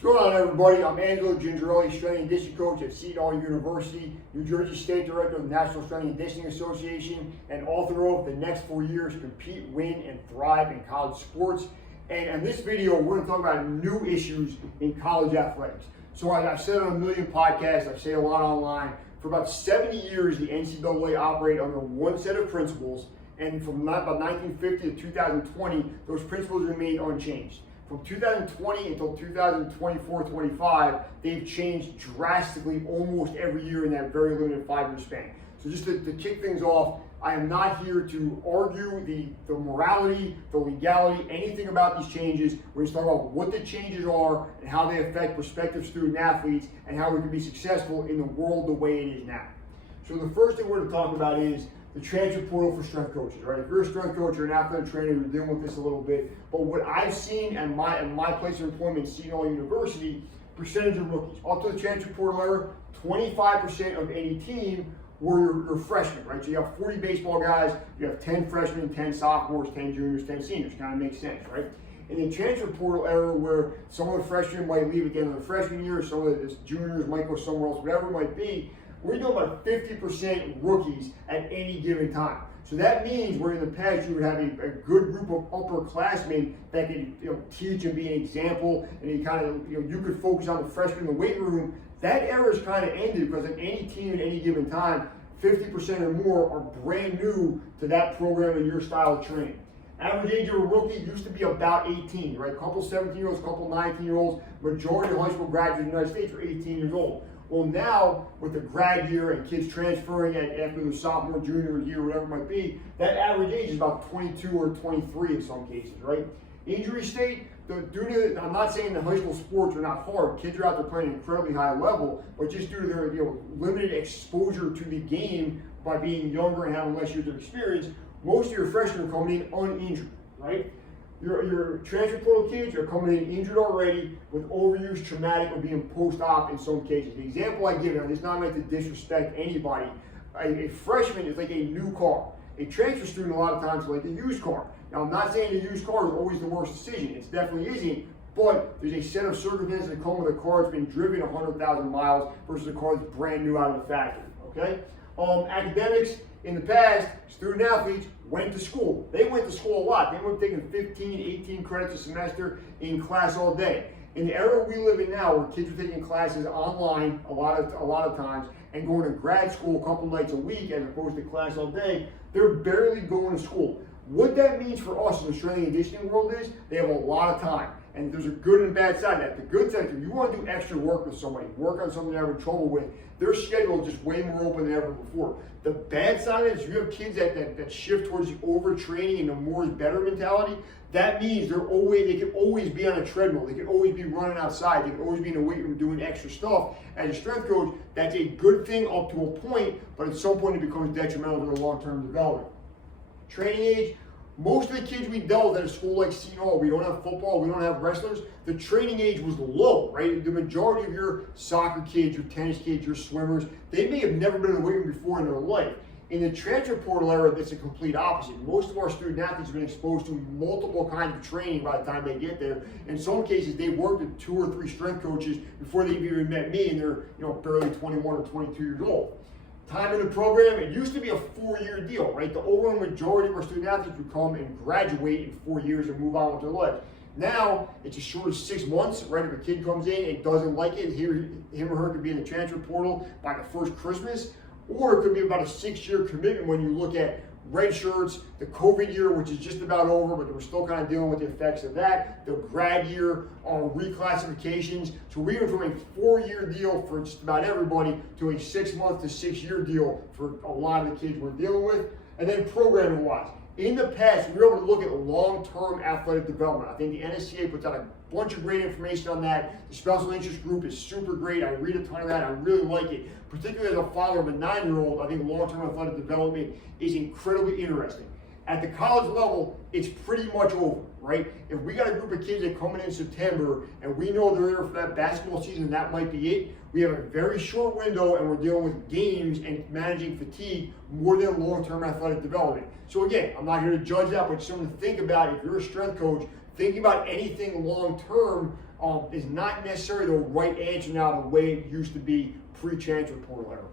What's going on, everybody? I'm Angelo Gingerelli, strength and conditioning coach at Seton Hall University, New Jersey State Director of the National Strength and Conditioning Association, and author of The Next 4 Years Compete, Win, and Thrive in College Sports. And in this video, we're going to talk about new issues in college athletics. So I've said on a million podcasts, I've said a lot online, for about 70 years, the NCAA operated under one set of principles, and from about 1950 to 2020, those principles remained unchanged. From 2020 until 2024-25, they've changed drastically almost every year in that very limited 5-year span. So just to kick things off, I am not here to argue the morality, the legality, anything about these changes. We're just talking about what the changes are and how they affect prospective student athletes and how we can be successful in the world the way it is now. So the first thing we're going to talk about is the transfer portal for strength coaches, right? If you're a strength coach or an athletic trainer, you're dealing with this a little bit. But what I've seen at my place of employment, Seton Hall University, percentage of rookies. Up to the transfer portal era, 25% of any team were your freshmen, right? So you have 40 baseball guys, you have 10 freshmen, 10 sophomores, 10 juniors, 10 seniors. Kind of makes sense, right? In the transfer portal era, where some of the freshmen might leave at the end of the freshman year, some of the juniors might go somewhere else, whatever it might be, we're doing about 50% rookies at any given time. So that means where in the past you would have a good group of upperclassmen that could teach and be an example, and you could focus on the freshmen in the weight room. That era is kind of ended because at any team at any given time, 50% or more are brand new to that program and your style of training. Average age of a rookie used to be about 18, right? A couple 17-year-olds, a couple 19-year-olds. Majority of high school graduates in the United States are 18 years old. Well, now with the grad year and kids transferring after their sophomore, junior year, whatever it might be, that average age is about 22 or 23 in some cases, right? Injury state, I'm not saying the high school sports are not hard. Kids are out there playing at an incredibly high level, but just due to their limited exposure to the game by being younger and having less years of experience, most of your freshmen are coming in uninjured, right? Your transfer portal kids are coming in injured already with overuse, traumatic, or being post-op in some cases. The example I give, and it's not meant to disrespect anybody, a freshman is like a new car. A transfer student a lot of times is like a used car. Now, I'm not saying the used car is always the worst decision. It definitely isn't, but there's a set of circumstances that come with a car that's been driven 100,000 miles versus a car that's brand new out of the factory, okay? Academics, in the past, student athletes went to school. They went to school a lot. They were taking 15, 18 credits a semester in class all day. In the era we live in now, where kids are taking classes online a lot of times and going to grad school a couple nights a week as opposed to class all day, they're barely going to school. What that means for us in the strength and conditioning world is they have a lot of time. And there's a good and bad side of that. The good side is if you want to do extra work with somebody, work on something they're having trouble with, their schedule is just way more open than ever before. The bad side is you have kids that shift towards the overtraining and the more is better mentality. That means they can always be on a treadmill. They can always be running outside. They can always be in the weight room doing extra stuff. As a strength coach, that's a good thing up to a point, but at some point it becomes detrimental to their long-term development. Training age, most of the kids we dealt with at a school like Seton Hall, we don't have football, we don't have wrestlers, the training age was low, right? The majority of your soccer kids, your tennis kids, your swimmers, they may have never been in the weight room before in their life. In the transfer portal era, it's a complete opposite. Most of our student athletes have been exposed to multiple kinds of training by the time they get there. In some cases, they worked with 2 or 3 strength coaches before they even met me, and they're barely 21 or 22 years old. Time in the program, it used to be a 4-year deal, right? The overwhelming majority of our student athletes would come and graduate in 4 years and move on with their lives. Now, it's as short as 6 months, right? If a kid comes in and doesn't like it, him or her could be in the transfer portal by the first Christmas, or it could be about a 6-year commitment when you look at red shirts, the COVID year, which is just about over, but we're still kind of dealing with the effects of that, the grad year, reclassifications. So we went from a 4-year deal for just about everybody to a 6-month to 6-year deal for a lot of the kids we're dealing with. And then programming wise, in the past, we were able to look at long-term athletic development. I think the NSCA puts out a bunch of great information on that. The special interest group is super great. I read a ton of that. I really like it. Particularly as a father of a 9-year-old, I think long-term athletic development is incredibly interesting. At the college level, it's pretty much over, right? If we got a group of kids that come in September and we know they're there for that basketball season and that might be it, we have a very short window and we're dealing with games and managing fatigue more than long-term athletic development. So again, I'm not here to judge that, but something to think about if you're a strength coach thinking about anything long term is not necessarily the right answer now the way it used to be pre-transfer portal era.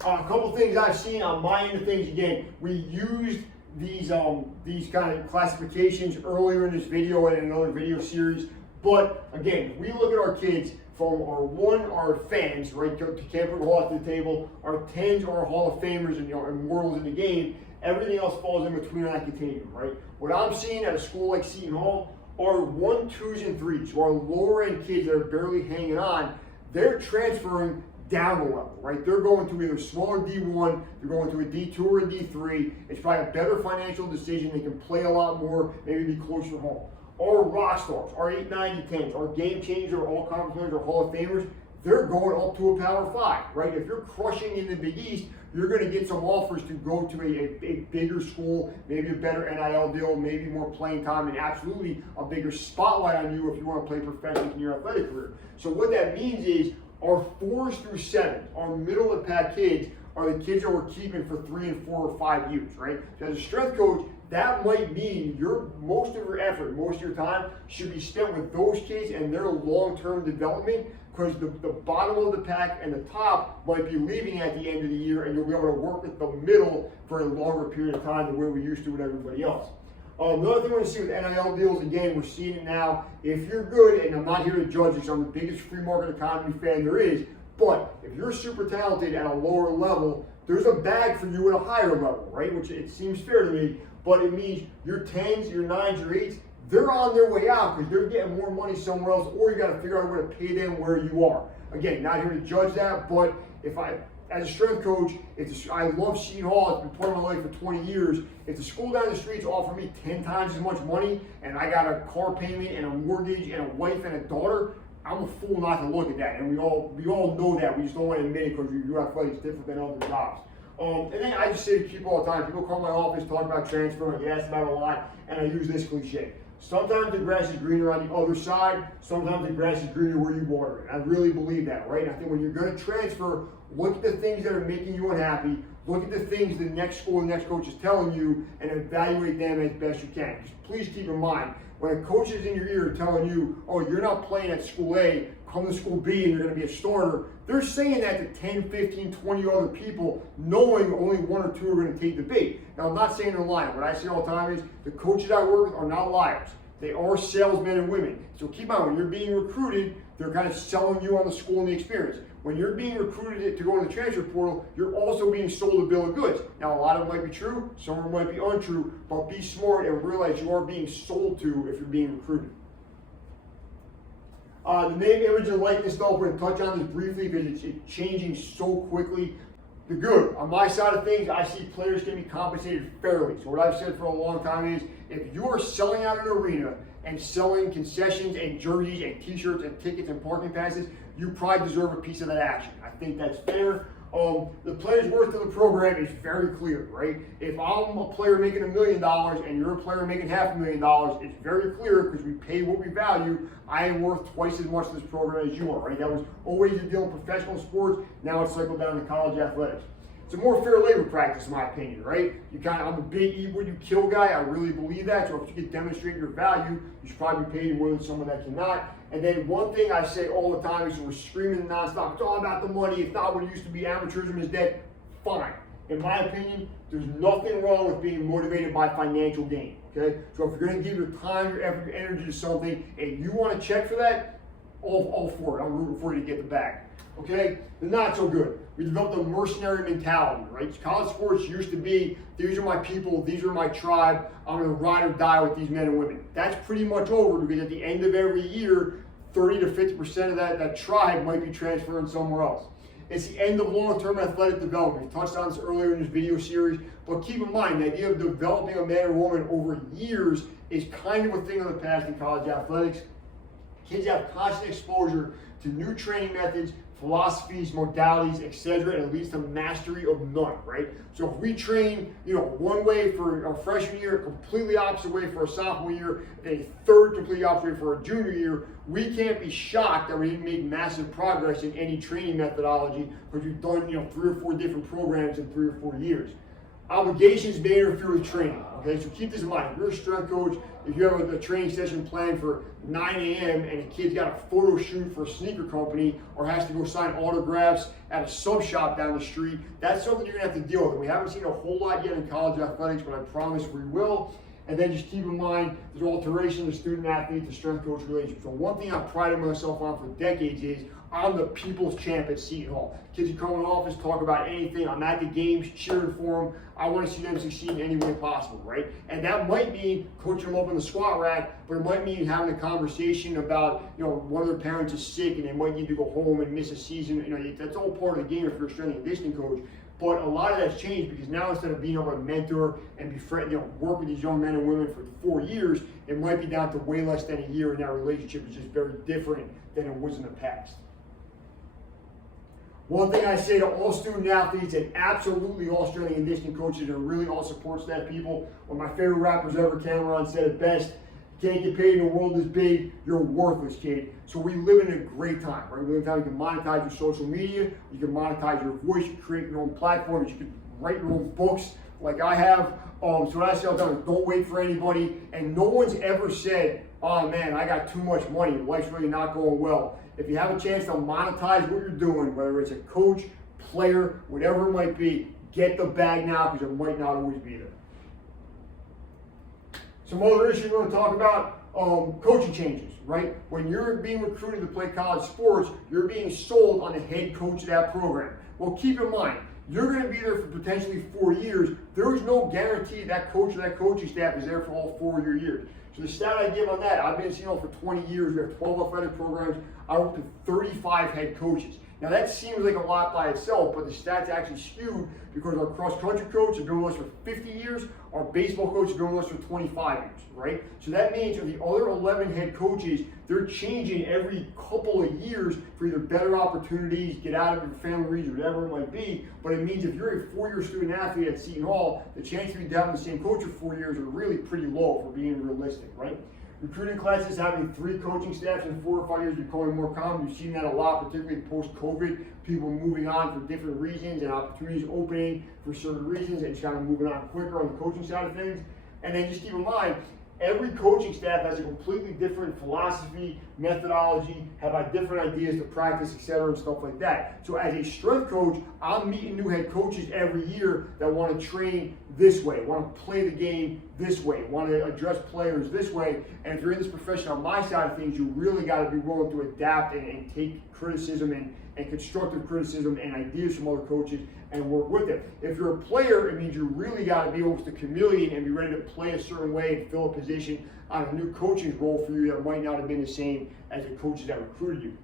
A couple things I've seen on my end of things. Again, we used these kind of classifications earlier in this video and in another video series. But again, if we look at our kids from our fans, right, can't put Hall at the table, our 10s are Hall of Famers and immortals in the game. Everything else falls in between that continuum, right? What I'm seeing at a school like Seton Hall are 1, 2s, and 3s. So our lower end kids that are barely hanging on, they're transferring down the level, right? They're going to either smaller D1, they're going to a D2 or a D3. It's probably a better financial decision. They can play a lot more, maybe be closer to home. Our rock stars, our 8, 9, and 10s, our game changers, our all-conference winners, our Hall of Famers, they're going up to a Power 5, right? If you're crushing in the Big East, you're going to get some offers to go to a bigger school, maybe a better NIL deal, maybe more playing time, and absolutely a bigger spotlight on you if you want to play professionally in your athletic career. So what that means is our 4s through 7s, our middle of the pack kids, are the kids that we're keeping for 3 and 4 or 5 years, right? So as a strength coach, that might mean most of your effort, most of your time should be spent with those kids and their long-term development, because the bottom of the pack and the top might be leaving at the end of the year, and you'll be able to work with the middle for a longer period of time than where we used to with everybody else. Another thing we're going to see with NIL deals, again, we're seeing it now. If you're good, and I'm not here to judge this, I'm the biggest free market economy fan there is, but if you're super talented at a lower level, there's a bag for you at a higher level, right? Which it seems fair to me, but it means your 10s, your 9s, your 8s, they're on their way out because they're getting more money somewhere else, or you got to figure out where to pay them where you are. Again, not here to judge that, but as a strength coach, I love Seton Hall. It's been part of my life for 20 years. If the school down the streets offer me 10 times as much money, and I got a car payment and a mortgage and a wife and a daughter, I'm a fool not to look at that. And we all know that. We just don't want to admit it because your athletics is different than other jobs. And then I just say to people all the time, people call my office, talk about transfer, I get asked about it a lot, and I use this cliche. Sometimes the grass is greener on the other side, sometimes the grass is greener where you water it. I really believe that, right? And I think when you're going to transfer, look at the things that are making you unhappy, look at the things the next school, the next coach is telling you, and evaluate them as best you can. Just please keep in mind, when a coach is in your ear telling you, oh, you're not playing at school A, come to school B and you're going to be a starter, they're saying that to 10, 15, 20 other people, knowing only 1 or 2 are going to take the bait. Now, I'm not saying they're lying. What I say all the time is the coaches I work with are not liars. They are salesmen and women. So keep in mind, when you're being recruited, they're kind of selling you on the school and the experience. When you're being recruited to go in the transfer portal, you're also being sold a bill of goods. Now, a lot of it might be true, some of it might be untrue, but be smart and realize you are being sold to if you're being recruited. The name, image, and likeness stuff, we're going to touch on this briefly because it's changing so quickly. The good, on my side of things, I see players can be compensated fairly. So what I've said for a long time is, if you are selling out an arena and selling concessions and jerseys and t-shirts and tickets and parking passes, you probably deserve a piece of that action. I think that's fair. The player's worth of the program is very clear, right? If I'm a player making $1 million and you're a player making $500,000, it's very clear because we pay what we value. I am worth twice as much to this program as you are, right? That was always the deal in professional sports. Now it's cycled down to college athletics. It's a more fair labor practice, in my opinion, right? I'm a big eat what you kill guy. I really believe that. So if you can demonstrate your value, you should probably be paid more than someone that cannot. And then one thing I say all the time is we're screaming nonstop, it's all about the money. It's not what it used to be. Amateurism is dead. Fine. In my opinion, there's nothing wrong with being motivated by financial gain, okay? So if you're going to give your time, your effort, your energy to something, and you want to check for that, all for it. I'm rooting for you to get the bag. Okay? The not so good. We developed a mercenary mentality, right? College sports used to be, these are my people, these are my tribe, I'm going to ride or die with these men and women. That's pretty much over because at the end of every year, 30 to 50% of that tribe might be transferring somewhere else. It's the end of long-term athletic development. We touched on this earlier in this video series, but keep in mind, the idea of developing a man or woman over years is kind of a thing of the past in college athletics. Kids have constant exposure to new training methods, philosophies, modalities, etc., and it leads to mastery of none, right? So if we train, one way for a freshman year, a completely opposite way for a sophomore year, a third completely opposite way for a junior year, we can't be shocked that we didn't make massive progress in any training methodology because we've done, 3 or 4 different programs in 3 or 4 years. Obligations may interfere with training. Okay, so keep this in mind. If you're a strength coach, if you have a training session planned for 9 a.m. and a kid's got a photo shoot for a sneaker company or has to go sign autographs at a sub shop down the street, that's something you're gonna have to deal with. And we haven't seen a whole lot yet in college athletics, but I promise we will. And then just keep in mind, there's alteration of the student-athlete to strength-coach relationship. So one thing I've prided myself on for decades is I'm the people's champ at Seton Hall. Kids who come in the office, talk about anything. I'm at the games, cheering for them. I want to see them succeed in any way possible, right? And that might mean coaching them up in the squat rack, but it might mean having a conversation about, one of their parents is sick and they might need to go home and miss a season. That's all part of the game if you're a strength and conditioning coach. But a lot of that's changed because now instead of being able to mentor and befriend, work with these young men and women for 4 years, it might be down to way less than a year, and that relationship is just very different than it was in the past. One thing I say to all student athletes and absolutely all strength and conditioning coaches and really all support staff people, one of my favorite rappers ever, Cameron, said it best: can't get paid in a world this big, you're worthless, kid. So we live in a great time, right? We live in a time you can monetize your social media, you can monetize your voice, you can create your own platforms, you can write your own books like I have. So what I say all the time is don't wait for anybody. And no one's ever said, oh man, I got too much money, life's really not going well. If you have a chance to monetize what you're doing, whether it's a coach, player, whatever it might be, get the bag now because it might not always be there. Some other issues we're going to talk about, coaching changes, right? When you're being recruited to play college sports, you're being sold on the head coach of that program. Well, keep in mind, you're going to be there for potentially 4 years. There is no guarantee that coach or that coaching staff is there for all 4 of your years. So the stat I give on that, I've been in Seattle for 20 years. We have 12 athletic programs. I worked with 35 head coaches. Now that seems like a lot by itself, but the stats actually skewed because our cross-country coach has been with us for 50 years, our baseball coach has been with us for 25 years, right? So that means for the other 11 head coaches, they're changing every couple of years for either better opportunities, get out of your family region, whatever it might be. But it means if you're a 4-year student athlete at Seton Hall, the chance of you having the same coach for 4 years are really pretty low, if we're being realistic, right? Recruiting classes having 3 coaching staffs in 4 or 5 years is becoming more common. You've seen that a lot, particularly post-COVID. People moving on for different reasons and opportunities opening for certain reasons and just kind of moving on quicker on the coaching side of things. And then just keep in mind, every coaching staff has a completely different philosophy, methodology, have different ideas to practice, etc., and stuff like that. So as a strength coach, I'm meeting new head coaches every year that want to train this way, want to play the game this way, want to address players this way. And if you're in this profession on my side of things, you really got to be willing to adapt and take criticism and constructive criticism and ideas from other coaches and work with them. If you're a player, it means you really got to be able to chameleon and be ready to play a certain way and fill a position on a new coaching role for you that might not have been the same as the coaches that recruited you.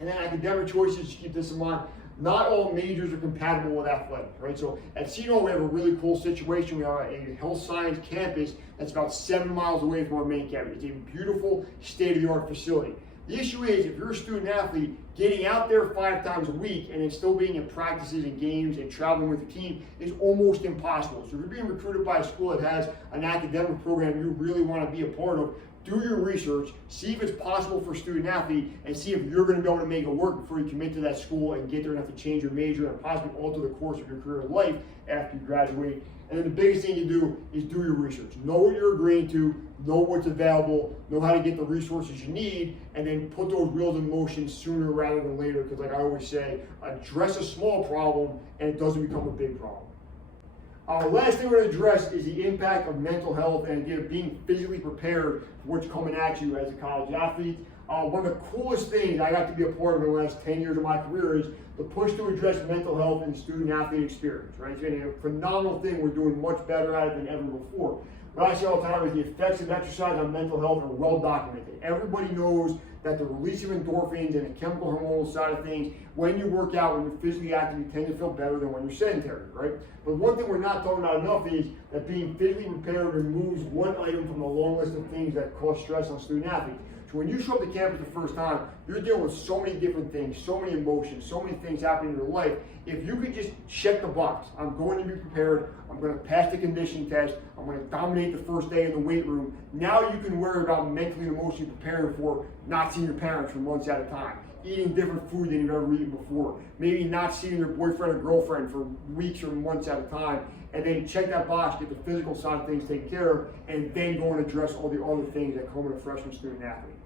And then academic choices, just keep this in mind. Not all majors are compatible with athletics, right? So at Seton Hall, we have a really cool situation. We have a health science campus that's about 7 miles away from our main campus. It's a beautiful, state-of-the-art facility. The issue is, if you're a student athlete, getting out there 5 times a week and then still being in practices and games and traveling with the team is almost impossible. So if you're being recruited by a school that has an academic program you really want to be a part of, do your research, see if it's possible for a student athlete, and see if you're going to be able to make it work before you commit to that school and get there and have to change your major and possibly alter the course of your career and life after you graduate. And then the biggest thing you do is do your research. Know what you're agreeing to, know what's available, know how to get the resources you need, and then put those wheels in motion sooner rather than later, because like I always say, address a small problem and it doesn't become a big problem. Last thing we're going to address is the impact of mental health and again, being physically prepared for what's coming at you as a college athlete. One of the coolest things I got to be a part of in the last 10 years of my career is the push to address mental health in the student-athlete experience, right? It's been a phenomenal thing. We're doing much better at it than ever before. What I say all the time is the effects of exercise on mental health are well documented. Everybody knows that the release of endorphins and the chemical hormonal side of things, when you work out, when you're physically active, you tend to feel better than when you're sedentary, right? But one thing we're not talking about enough is that being physically prepared removes one item from the long list of things that cause stress on student athletes. So when you show up to campus the first time, you're dealing with so many different things, so many emotions, so many things happening in your life. If you could just check the box, I'm going to be prepared, I'm going to pass the conditioning test, I'm I'm going to dominate the first day in the weight room. Now you can worry about mentally and emotionally preparing for not seeing your parents for months at a time, eating different food than you've ever eaten before, maybe not seeing your boyfriend or girlfriend for weeks or months at a time, and then check that box, get the physical side of things taken care of, and then go and address all the other things that come with a freshman student athlete.